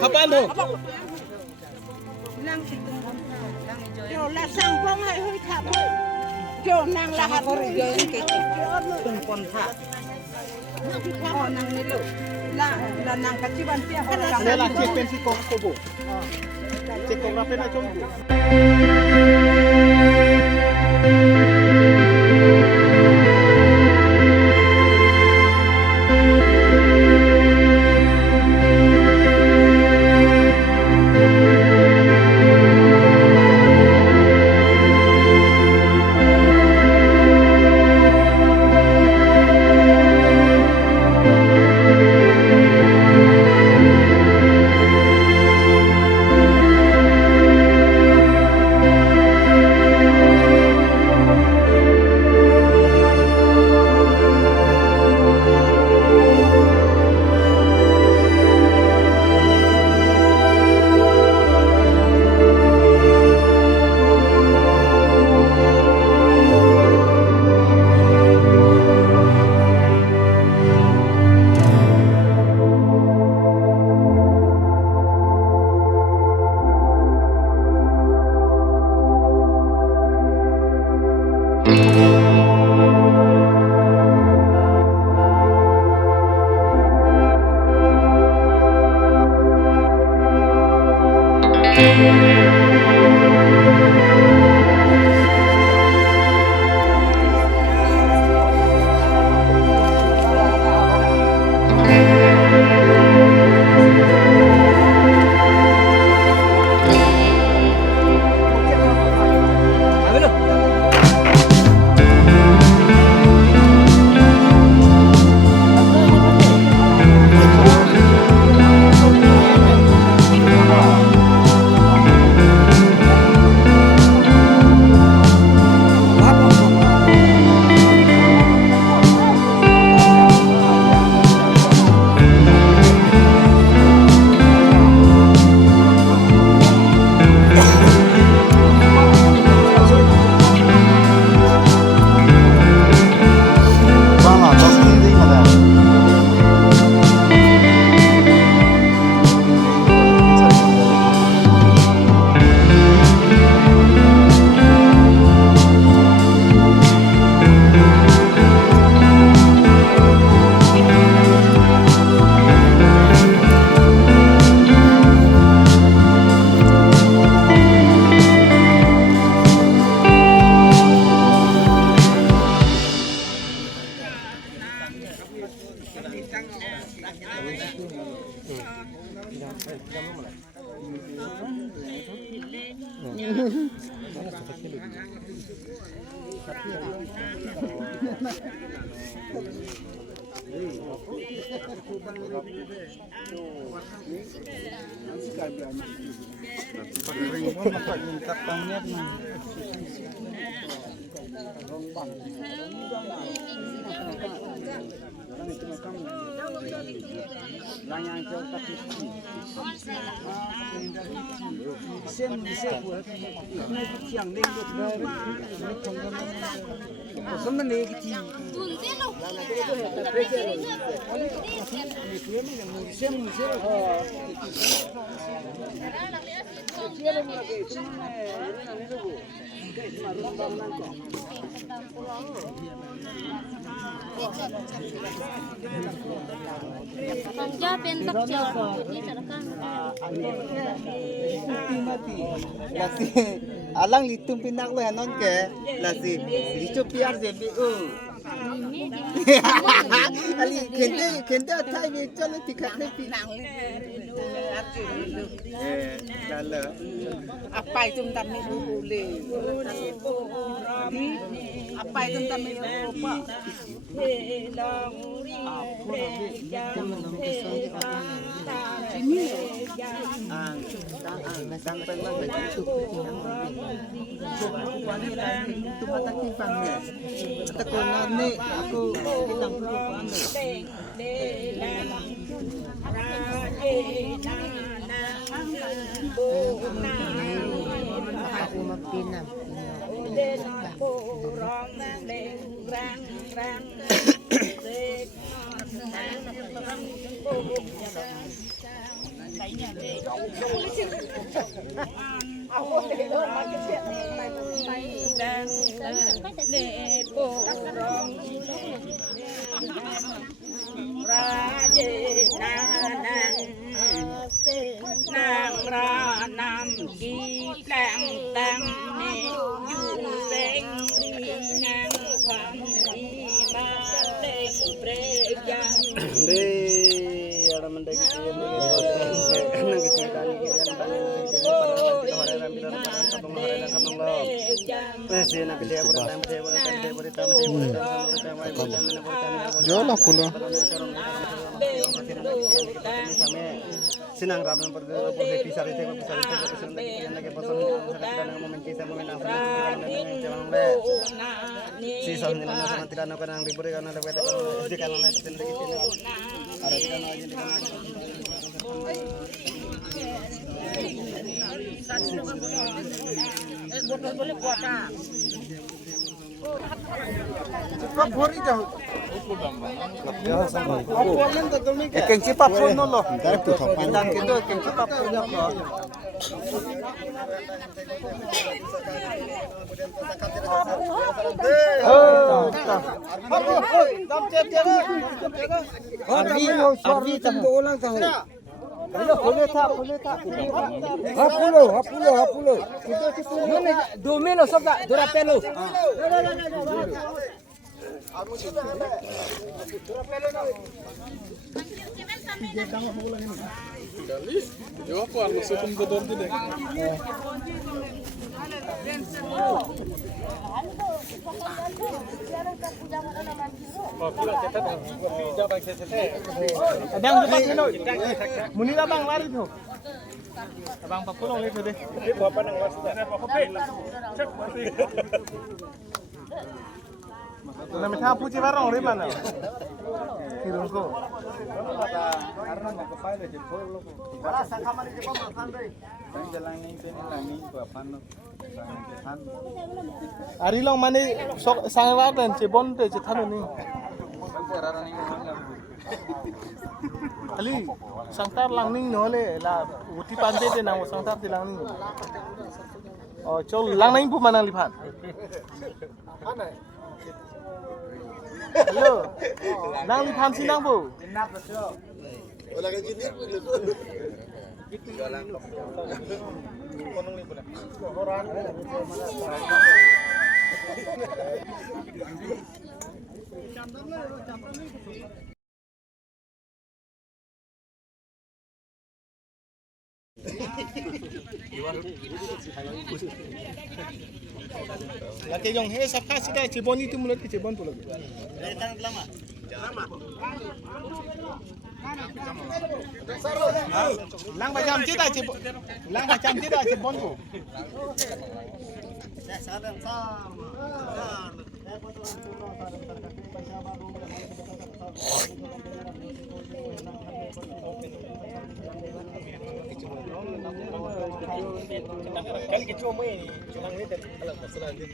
Apa tu? Yo la sang phong hay hơi thả thôi. Yo nàng là hạt rồi yo cái từng con thả. Họ nàng này luôn. Là nàng cái chi ban tia. Ada lah cek pensi kong kobo. Cek kong rapi na chombo. Mangga pentak jauh ini carakan. Lasi alang litum pinak lo hanon ke lasi licu piar jebi ali kente thai me chalo tikat ne pinang jala Apa itu entar nih boleh. Apa itu entar nih apa? sang pengen baca cukup itu mata tifangnya tekunan nih aku bilang perubahan Aku mapinam. Jual pula. Sinang ramen per pisar itu lagi pasal si sang ni mana sama tidak nak nang libur kan ada beda di kan ada sendiri gitu ada di kan aja boleh kuota cepat bori jauh Keng cepat pun nolo. Kita gitu keng cepat pun nolo. Arbi tambo ulang tahu. Boleh tak? Hapulo. Mana 2 milo sobra, 2 pelo. Muni bang lari tu. Abang 40 liter deh. Nama siapa puji barang orang mana? Kirungko. Karena nak kepai le jempol lo. Kalau sangkaman di Jepang makan deh. Jalan ini lani bapan lo. Ari long mana sangat dan cebon deh cetan ni. Ali sangtar langning nole la uti pande deh nama sangtar di langning. Oh col langning pun mana lipat? Hello. Nang li phan sinang bu. Nap betul. Ola ke jinit betul. Gitu jalan. Konong li pula. Orang. Lagi yang he sapka sida cebon itu mulut cebon pula. Lama. Lang macam cita cebon. Lang macam cita cebon tu. Kan kecoa main culang ni dari alam masalah ni.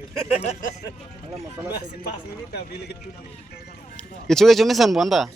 Alam masalah pas ini tak boleh gitu. Kecoa jumisan bonda.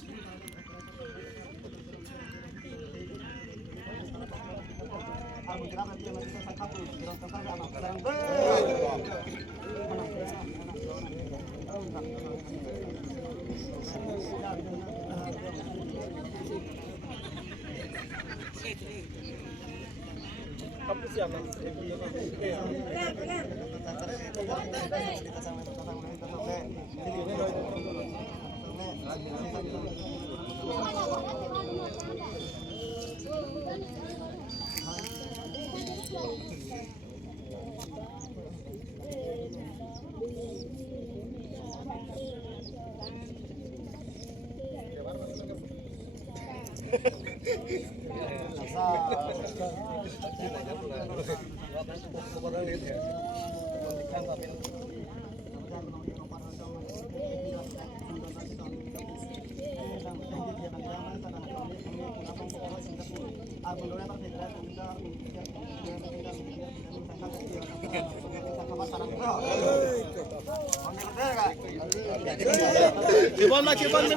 Cibon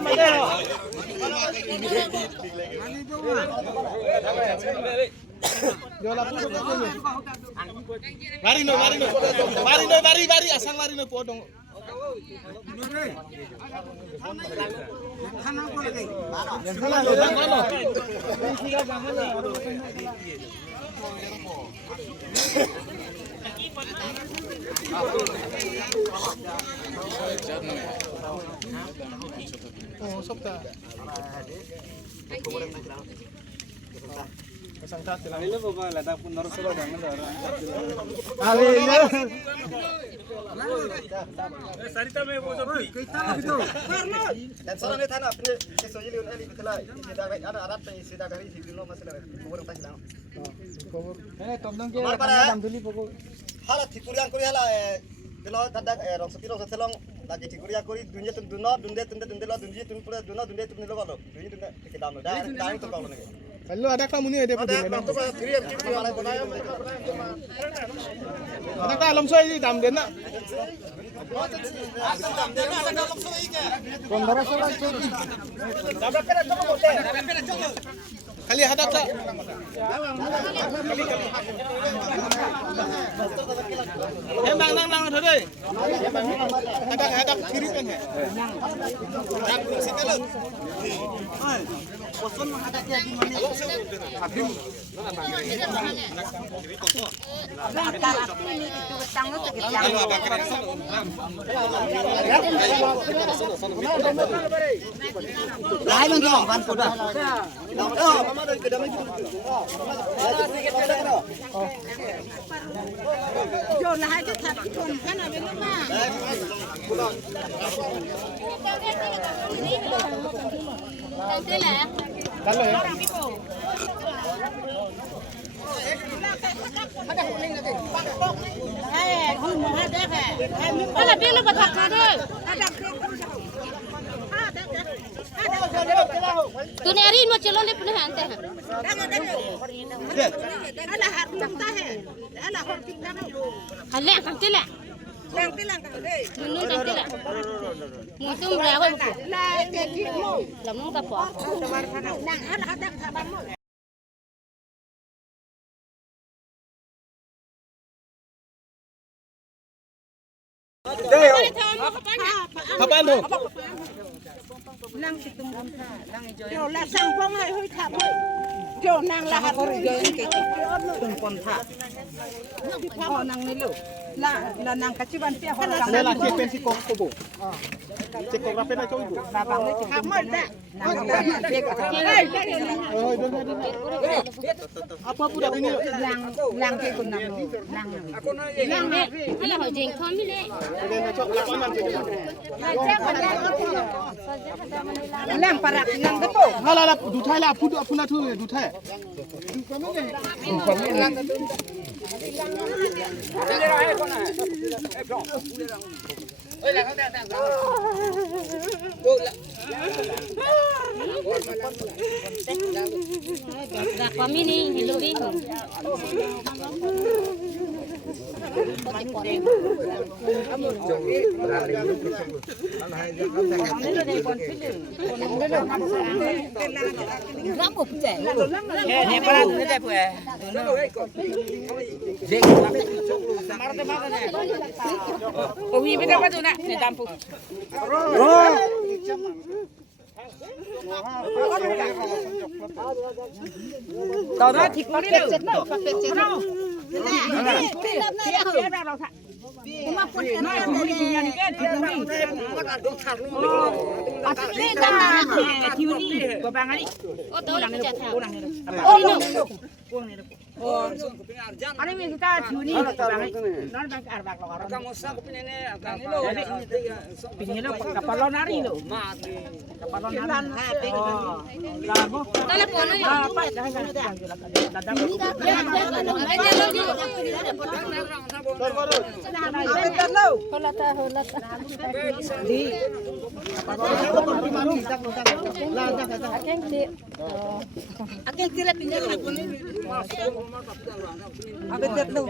madero. Mari asal marino podong. Oh, sobta. Pasangkat lang. Ile baba lada pun naruh solo dangan dara. Ale ya. Sarita me bojo pi. Dan sono ne thana apne ke sojili un ali bitla. Sida ga ada arat pe sida ga ri sidino masala. Khobor ta hilang. Khobor. Ene tomdong ke dam duli poko. Hala thikurian kori hala dilo dadak roksopiro selong lagi thikuria kori dunia tum duno dunde lo dunji tum pura duno dunde tum lo galo. Dunia dunde ke dam lo. Dai to galo ne. Kalau ada kamu ni ada apa? Ada kalau saya di dalam dena. Kali ada tak? Nang tadi. Ada kiri kan ya? Bosan ada dia di mana? Habim. Ini itu betang itu betang. Lain lagi ban sudah. Mama dari kedam itu. Jo lah aja tak kan ada rumah. Kalau ya. Ada bila batak ada. तूने अरे नो चलो ले पुनः आते हैं अला हाथ लगता है अला हाथ लगता है हल्ले कंटिला कंटिला नु कंटिला मुसुम राव ला के मो लमो का पो नang अला हाथ था मो Kapan tu? Nang situng kontra, nang joy. Yo la sang pong hai hui khap. Yo nang la hat joy ke situng kontra. Oh nang ni lu. La nang kaciban pia ho nang. La ke pensi kok tu bu. Cek kok rapi na coy bu. Babang ni khap mal dah. Nang cek. Apa pula ini lang ke kun nang lang. Lang ni. Hala ho jeng thon mi le. Lang parak lang depo. Hala duthai la phu apuna thu duthai. Kami ni lebih. Tao nói thịt có chết chết đâu, chết chết đâu. Cuma pun nói không đi nhà cái thịt nó đi. Ini dah tiuri, babang ali. Oh, tu lang ni. Oh, ni. Oh, ani min kita tiuri babang ali. Non bang arbak lo. Kamu sa kupin ini agak lo. Pinelo kapalo nari lo. Kapalo nari. Oh. Labo. Dale pono yo. Apa dah dah. Akan tidak pinjam Apa dia lu?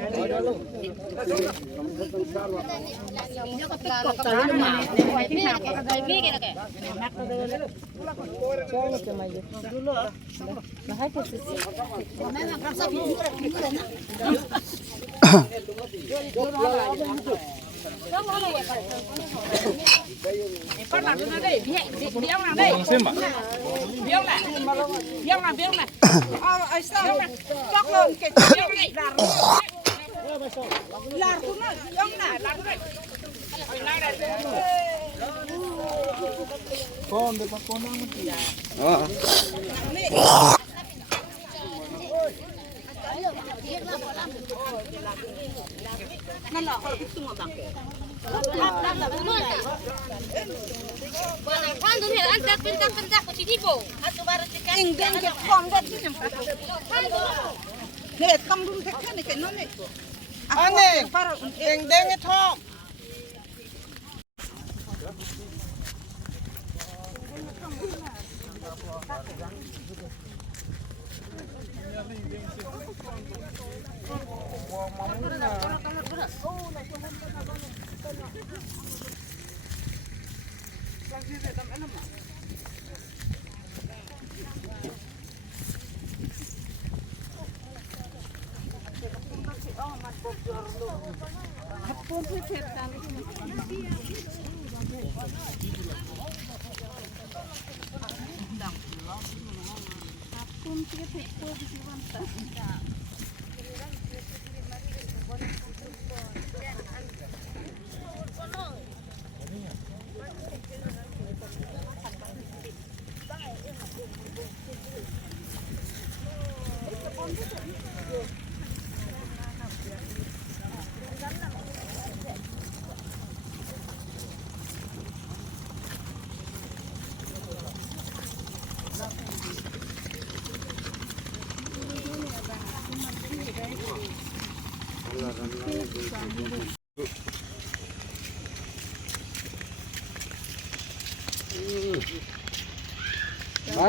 Kan tu ni antak pentak ku sini bo. Atu baru cikan. Ingdeng ke kom dah sini nampak. Nih, kamu dulu tekan ni kena ni. Aneh, ingdeng ke thok.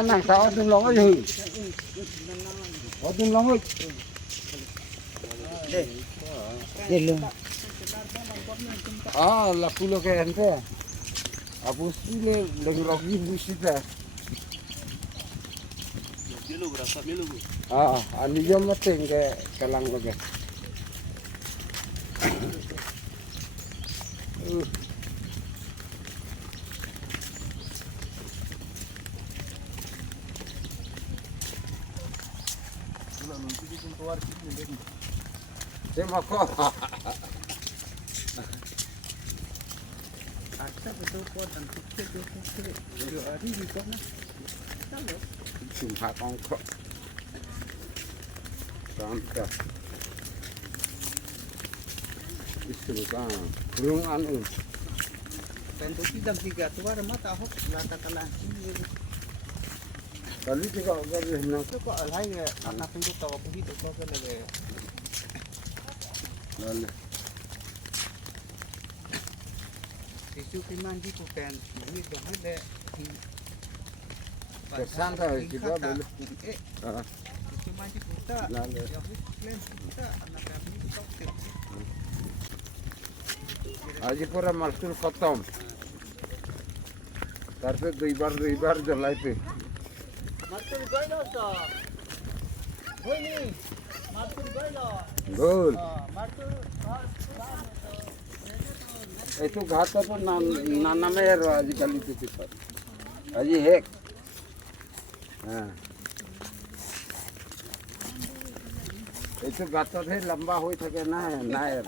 Nàng sao đừng lo cái gì? Đừng lo cái. Đây luôn. La pulo que gente. Abusile lagi lagi busita. Ani jom mating ke kalang lagi. Terima kasih. Cuma kongkok. Sampai. Istilah burung anu. Tentu tidak 3 tu ada mata hok lata kalah. Kali juga ada hendak Tu kok alai anak pun tu tahu pergi tu kau kena le. lalu. Isu piman di bukan ini tu ada. Kesan dah kita boleh. Isu mandi buta. Lalu. Yang klaim buta anak kami tu tak. Aji pura malsul khatam. Tarpe dua bar jalai pe. Matur gailo to. Hoini. Matur gailo. Gol. Matur Itu घाटा तो नाना में यार आज कल इतने पर आज है हाँ itu घाटा थे लंबा हुई था क्या ना यार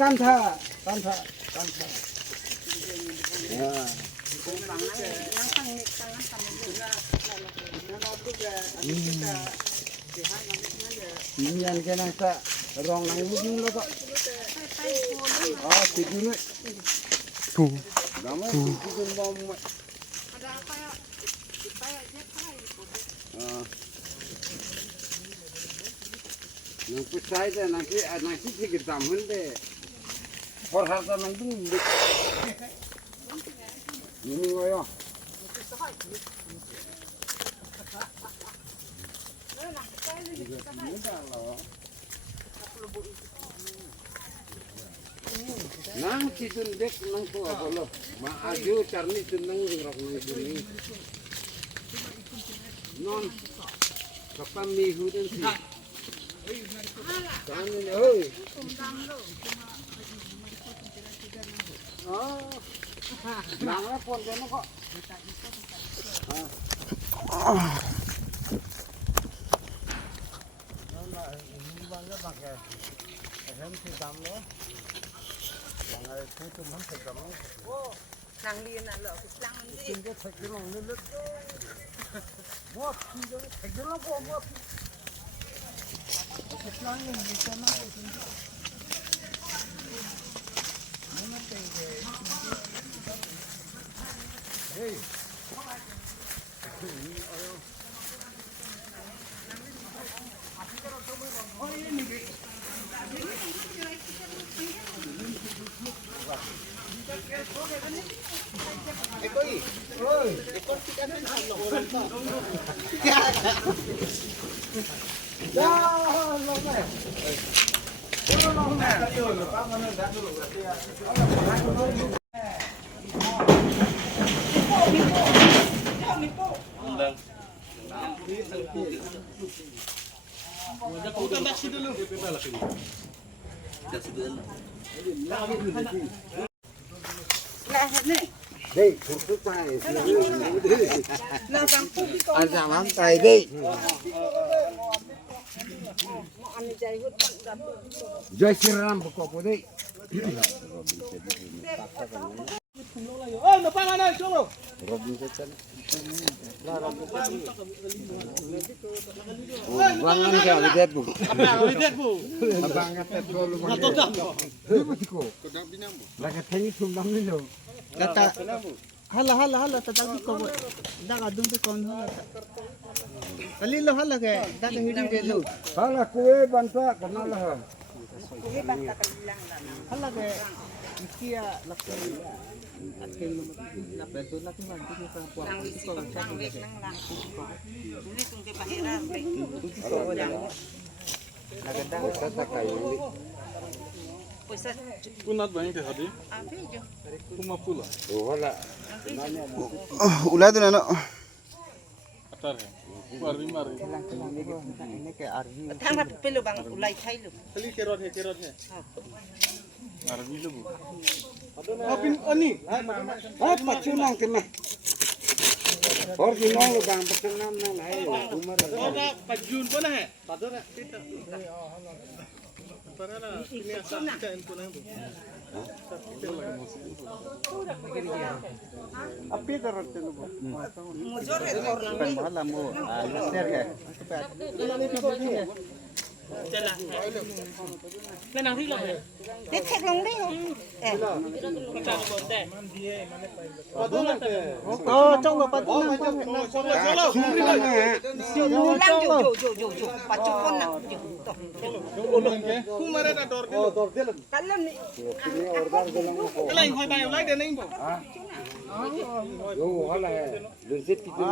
कांथा हाँ ini yang kena sa rong nang buding lo kok tidur nih tuh nama tidur bom nang pusai deh nanti sikit tamun deh por harta nang tuh ini woyo Nang situndek nang ko apa lo? Maaju carni tunang rok nang sini. Non kapan mihu dan si. Kan ini oi. Oh. Nang pon kono kok. Nang liên là lợn lăng đi. Đây, thủ tay. Là vàng phun đi con. Ăn giảm lắm tay đi. Ăn chay hút bận đập. Joy siram pokok đi. Ôi, nó băng này, xuống rồi. Bangan kau lihat bu. Lihat, Bu. Abang kata dulu mana? Betul. Lagi tadi sumbang ni lo. Kata hala tatagi ko. Daga dumpi kon hala. Kalilo hala ke daga hidi ke lo. Hala kue banta kenal lah. Kuhi banta kalilang lang. Hala ke ikia lakay. Ating na pedo na tin bantu ni sa puan. Nang isi ko nang wek nang lang. Ini kung ke pahiran. Naganda sa takay ni. Puesa Kunat banyak deh tadi. api jo. Kuma pula. Oh hala. Ulai tu nana. Atar है. Mari. Ini ke arvi. Tang na pelo bang ulai thai lu. Kali kerot है. Arbi lu, Bu. Apin ani. Ah pacunang kena. Orang nong bang pacunang nang hai. Umar. Ada pajun pun है. Bador है. Parana ini asal kita info Bu. Api terus tu bu. Mujur ke orang Mahala mo. Share ke. Thế thẹt lòng đấy không? Trong cái bát năng quan hệ năng quan hệ. Siêu lăng dù bà chụp con nào. Kumare dor delo. Kalam ni. Kelai hoi bai ulai de ning, Bu. Yo hala. Lusit kita.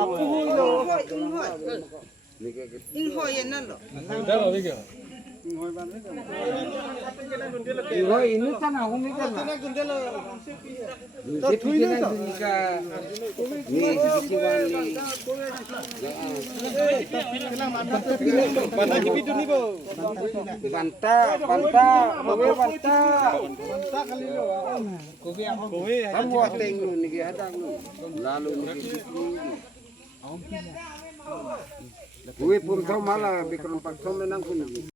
In hoi en lo. Yo ini tanah humi kan. Lusit kita nika. Ni sisi wani. Bana kipi tu ni, Bu. Banta. Kamu ateng lu niki hadang lu. Lalu niki. Kue pun kau malah bikron pakso menang pun.